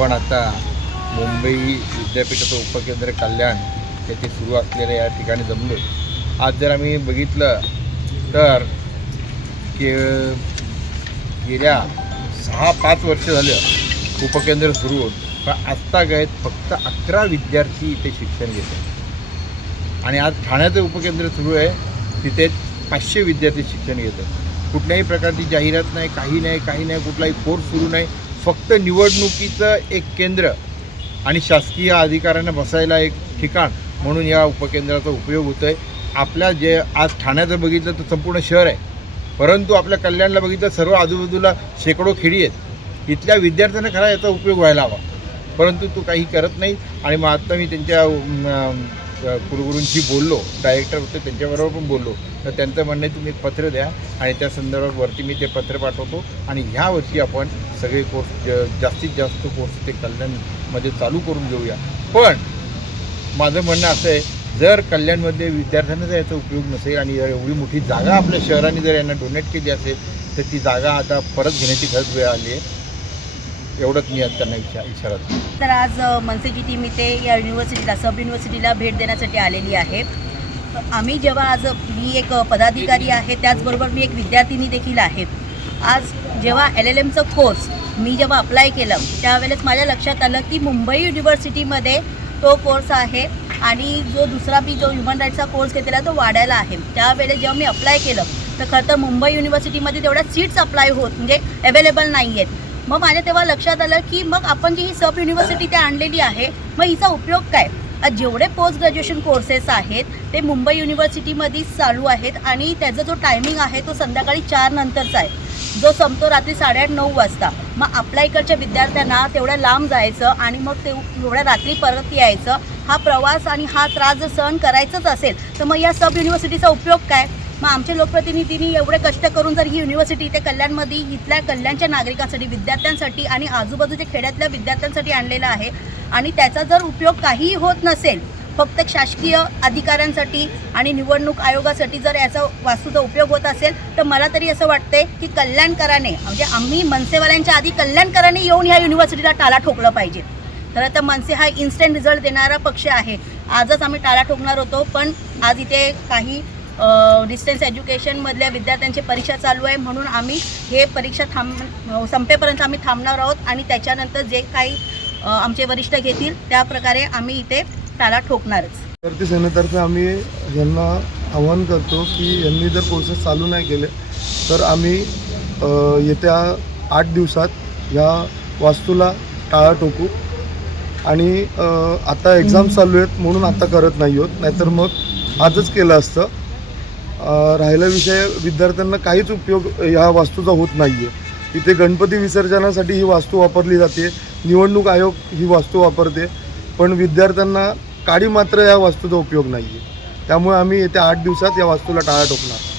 आपण आता मुंबई विद्यापीठाचं उपकेंद्र कल्याण येथे सुरू असलेल्या या ठिकाणी जमलो. आज जर आम्ही बघितलं तर के गेल्या सहा पाच वर्ष झालं उपकेंद्र सुरू होऊन पण आत्ता गयत फक्त अकरा विद्यार्थी इथे शिक्षण घेतात आणि आज ठाण्याचं उपकेंद्र सुरू आहे तिथे पाचशे विद्यार्थी शिक्षण घेतात कुठल्याही प्रकारची जाहिरात नाही काही नाही काही नाही कुठलाही कोर्स सुरू नाही. फक्त निवडणुकीचं एक केंद्र आणि शासकीय अधिकाऱ्यांना बसायला एक ठिकाण म्हणून या उपकेंद्राचा उपयोग होतो आहे आपल्या जे आज ठाण्याचं बघितलं तर संपूर्ण शहर आहे. परंतु आपल्या कल्याणला बघितलं सर्व आजूबाजूला शेकडो खेडी आहेत. इथल्या विद्यार्थ्यांना खरा याचा उपयोग व्हायला हवा. परंतु तो काही करत नाही. आणि मग आत्ता मी त्यांच्या कुलगुरूंशी बोललो. डायरेक्टर होते त्यांच्याबरोबर पण बोललो. तर त्यांचं म्हणणं आहे तुम्ही एक पत्र द्या. आणि त्या संदर्भात वरती मी ते पत्र पाठवतो. आणि ह्या वर्षी आपण सगळे कोर्स ज- जास्तीत जास्त कोर्स ते कल्याणमध्ये चालू करून घेऊया. पण माझं म्हणणं असं आहे जर कल्याणमध्ये विद्यार्थ्यांना जर याचा उपयोग नसेल आणि जर एवढी मोठी जागा आपल्या शहराने जर यांना डोनेट केली असेल तर ती जागा आता परत घेण्याची गरज वेळ आली आहे. एवढंच मी आज त्यांना इशा इशारा तर आज मनसेची टीम इथे या युनिव्हर्सिटीला सब युनिव्हर्सिटीला भेट देण्यासाठी आलेली आहे. आम्ही जेव्हा आज मी एक पदाधिकारी आहे त्याचबरोबर मी एक विद्यार्थिनी देखील आहे. आज जेव्हा एल एल एमचं कोर्स मी जेव्हा अप्लाय केलं त्यावेळेस माझ्या लक्षात आलं की मुंबई युनिव्हर्सिटीमध्ये तो कोर्स आहे आणि जो दुसरा मी जो ह्युमन राईटचा कोर्स घेतलेला तो वाढायला आहे. त्यावेळेस जेव्हा मी अप्लाय केलं तर खरं तर मुंबई युनिव्हर्सिटीमध्ये तेवढ्या सीट्स अप्लाय होत म्हणजे अवेलेबल नाही आहेत मग माझ्या तेव्हा लक्षात आलं की मग आपण जी ही सब युनिव्हर्सिटी ते आणलेली आहे मग हिचा उपयोग काय? आज जेवढे पोस्ट ग्रॅज्युएशन कोर्सेस आहेत ते मुंबई युनिव्हर्सिटीमध्येच चालू आहेत आणि त्याचा जो टायमिंग आहे तो संध्याकाळी चार नंतरचा आहे. जो संपतो रात्री साडेआठ नऊ वाजता. मग आपल्या इकडच्या विद्यार्थ्यांना तेवढ्या लांब जायचं आणि मग ते एवढ्या रात्री परत यायचं. हा प्रवास आणि हा त्रास जर सहन करायचाच असेल तर मग या सब युनिव्हर्सिटीचा उपयोग काय? मग आमच्या लोकप्रतिनिधींनी एवढे कष्ट करून जर ही युनिव्हर्सिटी इथे कल्याणमध्ये इथल्या कल्याणच्या नागरिकांसाठी विद्यार्थ्यांसाठी आणि आजूबाजूच्या खेड्यातल्या विद्यार्थ्यांसाठी आणलेला आहे आणि त्याचा जर उपयोग काहीही होत नसेल फक्त शासकीय अधिकाऱ्यांसाठी आणि निवडणूक आयोगासाठी जर याचा वास्तूचा उपयोग होत असेल तर मला तरी असं वाटतंय की कल्याणकराने म्हणजे आम्ही मनसेवाल्यांच्या आधी कल्याणकराने येऊन ह्या युनिव्हर्सिटीला टाळा ठोकलं पाहिजे. खरं तर मनसे हा इन्स्टंट रिझल्ट देणारा पक्ष आहे. आजच आम्ही टाळा ठोकणार होतो पण आज इथे काही डिस्टन्स एज्युकेशनमधल्या विद्यार्थ्यांची परीक्षा चालू आहे म्हणून आम्ही हे परीक्षा थांब संपेपर्यंत आम्ही थांबणार आहोत आणि त्याच्यानंतर जे काही आमचे वरिष्ठ घेतील त्या प्रकारे आम्ही इथे टाळा ठोकणारच. विद्यार्थी सेनेतर्फे आम्ही यांना आवाहन करतो की यांनी जर कोर्सेस चालू नाही केले तर आम्ही अ, येत्या आठ दिवसात या वास्तूला टाळा टोकू. आणि अ, आता एक्झाम चालू आहेत म्हणून आता करत नाही आहोत नाहीतर मग आजच केलं असतं. अ, राहिला विषय विद्यार्थ्यांना काहीच उपयोग ह्या वास्तूचा होत नाही आहे इथे गणपती विसर्जनासाठी ही वास्तू वापरली जाते निवडणूक आयोग ही वास्तू वापरते. पण विद्यार्थ्यांना काडी मात्र या वास्तूचा उपयोग नाही आहे त्यामुळे आम्ही येत्या आठ दिवसात या वास्तूला टाळा टोकणार